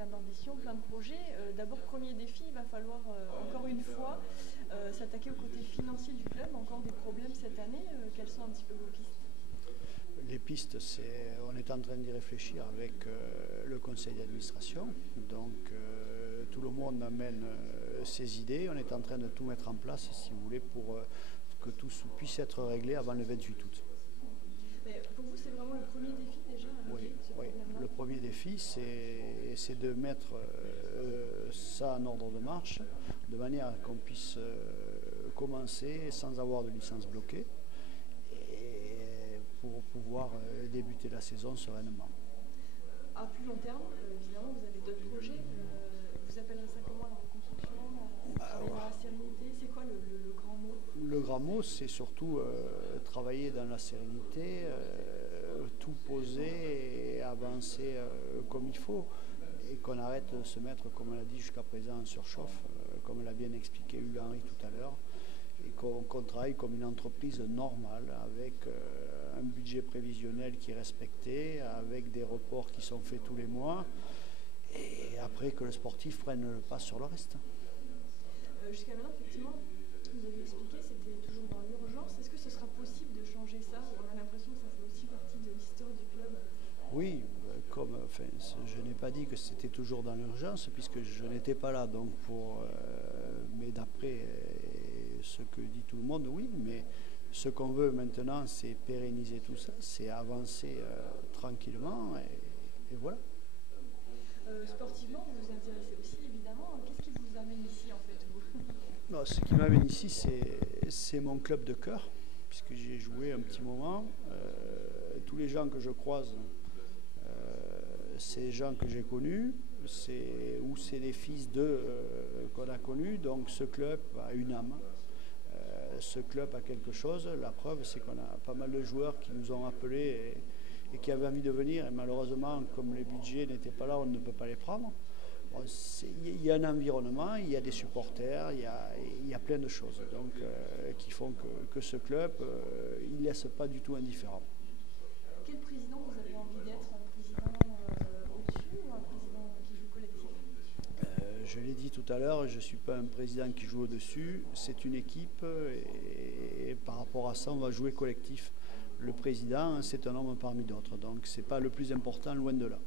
plein d'ambition, plein de projets. D'abord, premier défi, il va falloir encore une fois s'attaquer au côté financier du club. Encore des problèmes cette année. Quelles sont un petit peu vos pistes? Les pistes, on est en train d'y réfléchir avec le conseil d'administration. Donc tout le monde amène ses idées. On est en train de tout mettre en place, si vous voulez, pour que tout puisse être réglé avant le 28 août. Mais pour vous, c'est vraiment le premier défi déjà? Oui, le premier défi, c'est de mettre ça en ordre de marche, de manière qu'on puisse commencer sans avoir de licence bloquée, et pour pouvoir débuter la saison sereinement. À plus long terme, évidemment, vous avez d'autres projets. Vous appellerez ça comment, la reconstruction, la sérénité? C'est quoi le grand mot? Le grand mot, c'est surtout travailler dans la sérénité, tout poser et avancer comme il faut, et qu'on arrête de se mettre, comme on l'a dit jusqu'à présent, en surchauffe, comme l'a bien expliqué Hugues-Henri tout à l'heure, et qu'on travaille comme une entreprise normale, avec un budget prévisionnel qui est respecté, avec des reports qui sont faits tous les mois, et après que le sportif prenne le pas sur le reste. Jusqu'à maintenant, effectivement, vous avez expliqué, c'était toujours dans l'urgence. Est-ce que ce sera possible de changer ça? On a l'impression que ça fait aussi partie de l'histoire du club. Oui, je n'ai pas dit que c'était toujours dans l'urgence, puisque je n'étais pas là. Donc mais d'après ce que dit tout le monde, oui. Mais ce qu'on veut maintenant, c'est pérenniser tout ça, c'est avancer tranquillement, et voilà. Sportivement, vous vous intéressez aussi, évidemment. Qu'est-ce qui vous amène ici, en fait, vous? Non, ce qui m'amène ici, c'est mon club de cœur, puisque j'y ai joué un petit moment. Tous les gens que je croise, c'est des gens que j'ai connus, ou c'est des fils d'eux qu'on a connus. Donc ce club a une âme, ce club a quelque chose. La preuve, c'est qu'on a pas mal de joueurs qui nous ont appelés et qui avaient envie de venir. Et malheureusement, comme les budgets n'étaient pas là, on ne peut pas les prendre. Bon, il y a un environnement, il y a des supporters, il y a plein de choses donc, qui font que ce club, il ne laisse pas du tout indifférent. Quel président vous avez envie d'être? Un président au-dessus ou un président qui joue collectif? Je l'ai dit tout à l'heure, je ne suis pas un président qui joue au-dessus, c'est une équipe, et par rapport à ça, on va jouer collectif. Le président, c'est un homme parmi d'autres, donc ce n'est pas le plus important, loin de là.